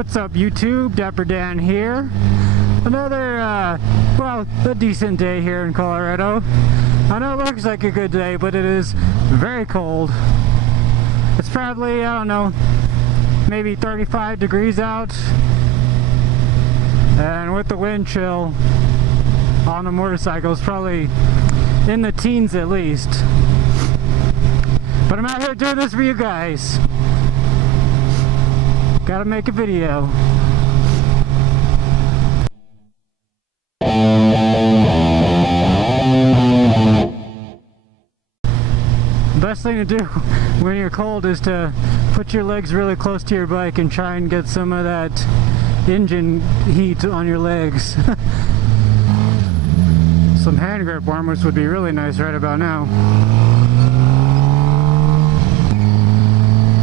What's up YouTube, DapperxDan here. Another, well, a decent day here in Colorado. I know it looks like a good day, but it is very cold. It's probably, I don't know, maybe 35 degrees out. And with the wind chill on the motorcycle, it's probably in the teens at least. But I'm out here doing this for you guys. Gotta make a video. Best thing to do when you're cold is to put your legs really close to your bike and try and get some of that engine heat on your legs. Some hand grip warmers would be really nice right about now.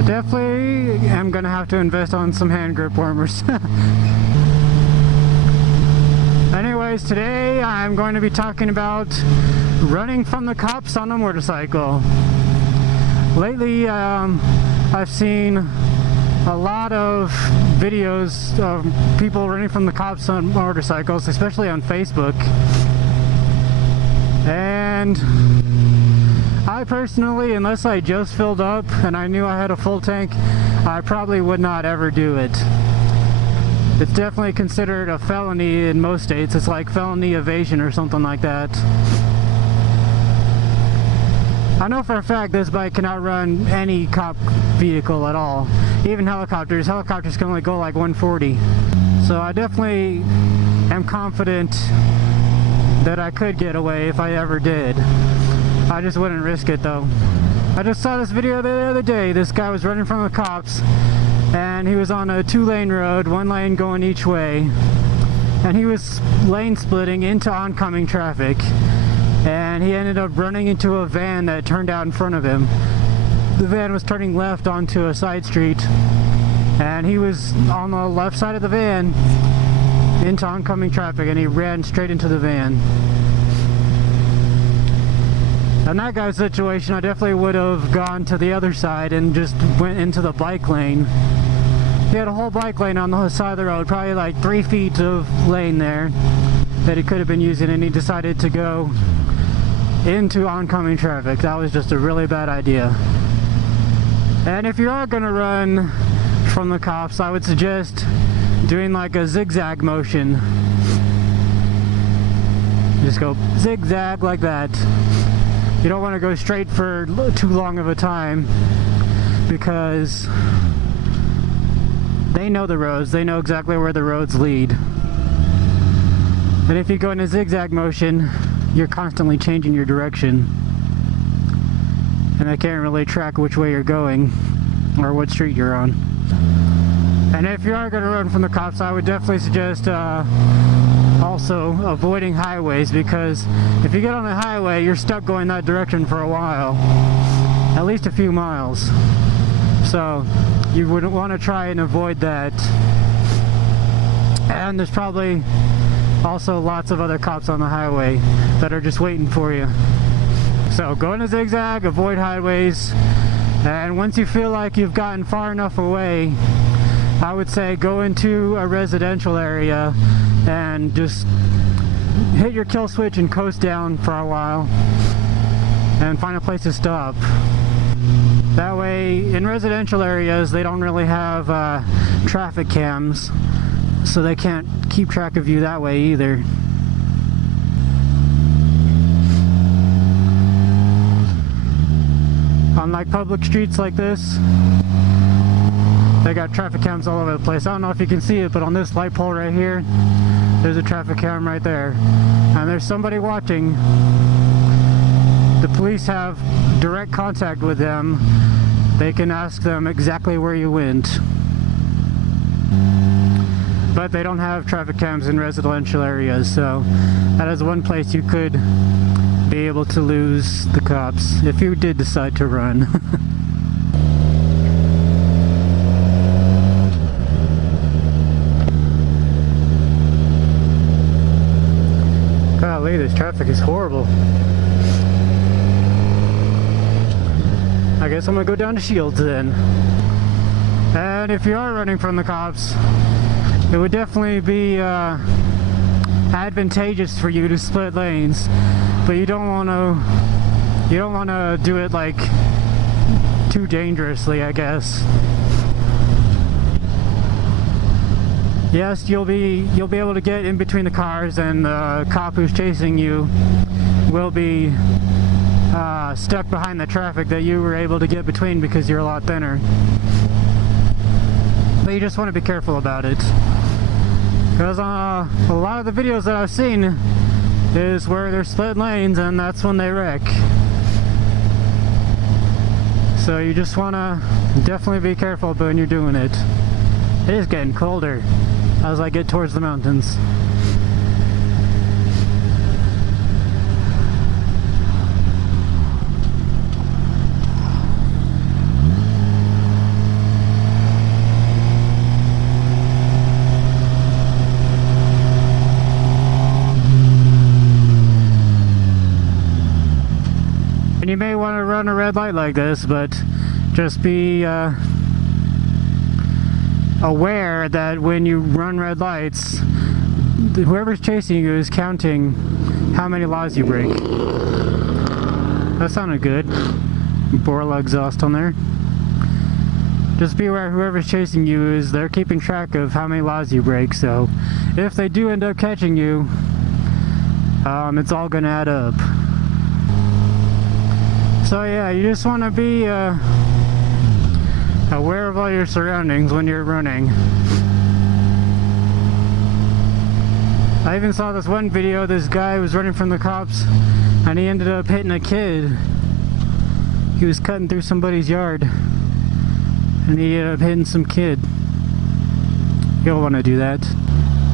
Definitely am gonna have to invest on some hand grip warmers. Anyways, today I'm going to be talking about running from the cops on a motorcycle. Lately, I've seen a lot of videos of people running from the cops on motorcycles, especially on Facebook. And I personally, unless I just filled up and I knew I had a full tank, I probably would not ever do it. It's definitely considered a felony in most states. It's like felony evasion or something like that. I know for a fact this bike cannot run any cop vehicle at all. Even helicopters. Helicopters can only go like 140. So I definitely am confident that I could get away if I ever did. I just wouldn't risk it though. I just saw this video the other day. This guy was running from the cops and he was on a 2-lane road, 1 lane going each way, and he was lane splitting into oncoming traffic, and he ended up running into a van that turned out in front of him. The van was turning left onto a side street and he was on the left side of the van into oncoming traffic, and he ran straight into the van. In that guy's situation, I definitely would have gone to the other side and just went into the bike lane. He had a whole bike lane on the side of the road, probably like 3 feet of lane there that he could have been using, and he decided to go into oncoming traffic. That was just a really bad idea. And if you are going to run from the cops, I would suggest doing like a zigzag motion. Just go zigzag like that. You don't want to go straight for too long of a time, because they know the roads. They know exactly where the roads lead. And if you go in a zigzag motion, you're constantly changing your direction, and they can't really track which way you're going or what street you're on. And if you are going to run from the cops, I would definitely suggest also avoiding highways, because if you get on the highway, you're stuck going that direction for a while, at least a few miles. So you would want to try and avoid that. And there's probably also lots of other cops on the highway that are just waiting for you. So go in a zigzag, avoid highways, and once you feel like you've gotten far enough away, I would say go into a residential area and just hit your kill switch and coast down for a while and find a place to stop. That way, in residential areas, they don't really have traffic cams, so they can't keep track of you that way either. On like public streets like this, they got traffic cams all over the place. I don't know if you can see it, but on this light pole right here, there's a traffic cam right there. And there's somebody watching. The police have direct contact with them. They can ask them exactly where you went. But they don't have traffic cams in residential areas, so that is one place you could be able to lose the cops if you did decide to run. Golly, this traffic is horrible. I guess I'm gonna go down to Shields then. And But if you are running from the cops, it would definitely be advantageous for you to split lanes, but you don't want to do it like too dangerously, I guess. Yes, you'll be able to get in between the cars, and the cop who's chasing you will be stuck behind the traffic that you were able to get between because you're a lot thinner. But you just want to be careful about it, because a lot of the videos that I've seen is where they're split lanes and that's when they wreck. So you just want to definitely be careful when you're doing it. It is getting colder as I get towards the mountains. And you may want to run a red light like this, but just be aware that when you run red lights, whoever's chasing you is counting how many laws you break. That sounded good. Borla exhaust on there. Just be aware whoever's chasing you they're keeping track of how many laws you break, so if they do end up catching you, it's all gonna add up. So yeah, you just want to be aware of all your surroundings when you're running. I even saw this one video, this guy was running from the cops and he ended up hitting a kid. He was cutting through somebody's yard and he ended up hitting some kid. You don't want to do that.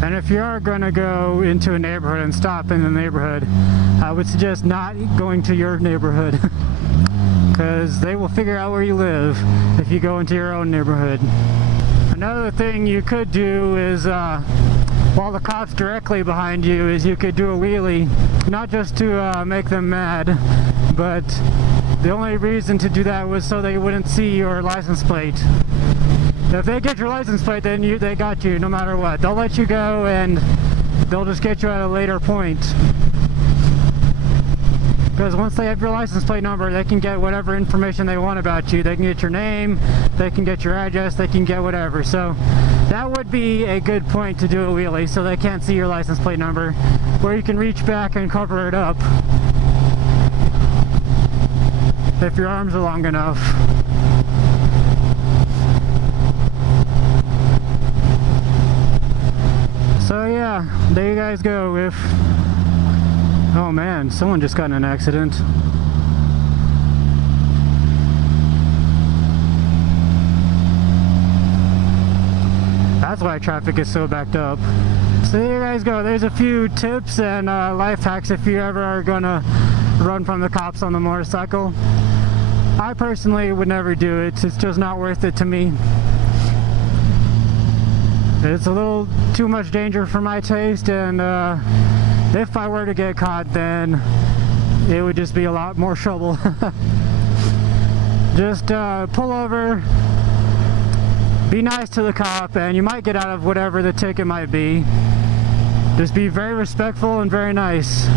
And if you are going to go into a neighborhood and stop in the neighborhood, I would suggest not going to your neighborhood. Because they will figure out where you live if you go into your own neighborhood. Another thing you could do is, while the cop's directly behind you, is you could do a wheelie, not just to make them mad, but the only reason to do that was so they wouldn't see your license plate. If they get your license plate, then they got you no matter what. They'll let you go and they'll just get you at a later point. Because once they have your license plate number, they can get whatever information they want about you. They can get your name, they can get your address, they can get whatever. So that would be a good point to do a wheelie, so they can't see your license plate number, where you can reach back and cover it up if your arms are long enough. So yeah, there you guys go. Oh man, someone just got in an accident. That's why traffic is so backed up. So there you guys go. There's a few tips and life hacks if you ever are gonna run from the cops on the motorcycle. I personally would never do it. It's just not worth it to me. It's a little too much danger for my taste, and if I were to get caught, then it would just be a lot more trouble. Just pull over, be nice to the cop, and you might get out of whatever the ticket might be. Just be very respectful and very nice.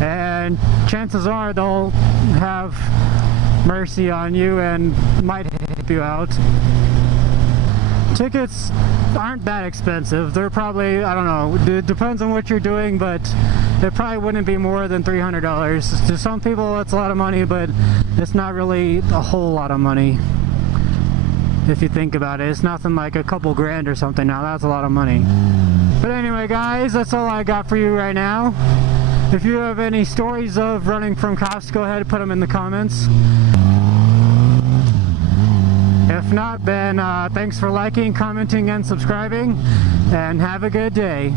And chances are they'll have mercy on you and might help you out. Tickets aren't that expensive. They're probably, I don't know, it depends on what you're doing, but it probably wouldn't be more than $300. To some people that's a lot of money, but it's not really a whole lot of money. If you think about it, it's nothing like a couple grand or something. Now that's a lot of money. But anyway guys, that's all I got for you right now. If you have any stories of running from cops, go ahead and put them in the comments. If not, then thanks for liking, commenting, and subscribing, and have a good day.